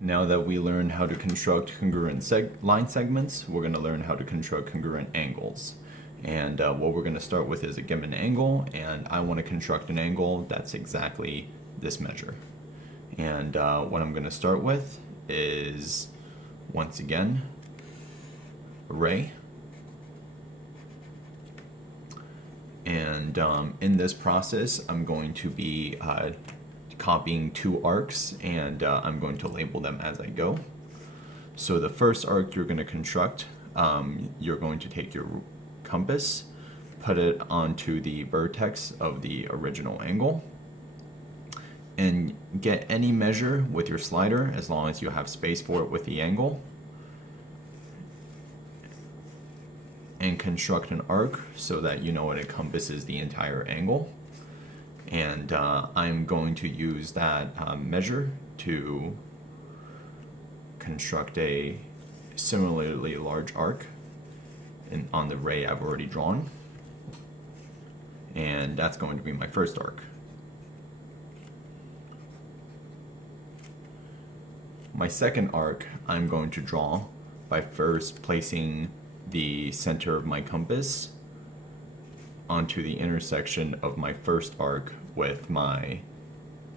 Now that we learned how to construct congruent line segments, we're going to learn how to construct congruent angles. And what we're going to start with is a given angle, and I want to construct an angle that's exactly this measure. And what I'm going to start with is, once again, a ray. And in this process, I'm going to be copying two arcs, and I'm going to label them as I go. So the first arc you're going to construct, you're going to take your compass, put it onto the vertex of the original angle, and get any measure with your slider as long as you have space for it with the angle, and construct an arc so that you know it encompasses the entire angle. And I'm going to use that measure to construct a similarly large arc on the ray I've already drawn. And that's going to be my first arc. My second arc I'm going to draw by first placing the center of my compass onto the intersection of my first arc with my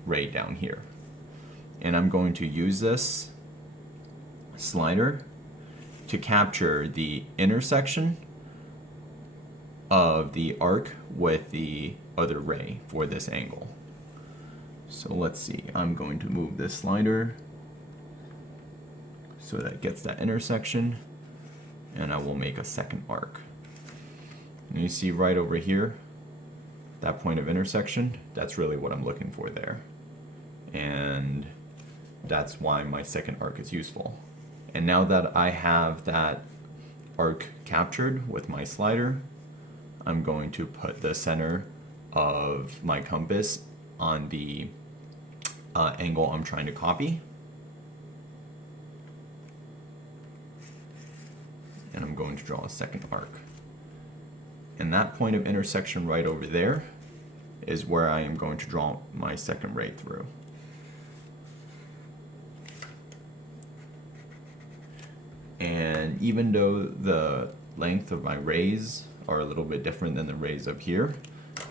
ray down here. And I'm going to use this slider to capture the intersection of the arc with the other ray for this angle. So let's see, I'm going to move this slider so that it gets that intersection, and I will make a second arc. And you see right over here, that point of intersection, that's really what I'm looking for there. And that's why my second arc is useful. And now that I have that arc captured with my slider, I'm going to put the center of my compass on the angle I'm trying to copy. And I'm going to draw a second arc. And that point of intersection right over there is where I am going to draw my second ray through. And even though the length of my rays are a little bit different than the rays up here,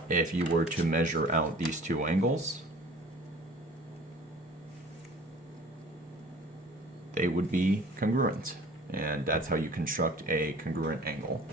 if you were to measure out these two angles, they would be congruent. And that's how you construct a congruent angle.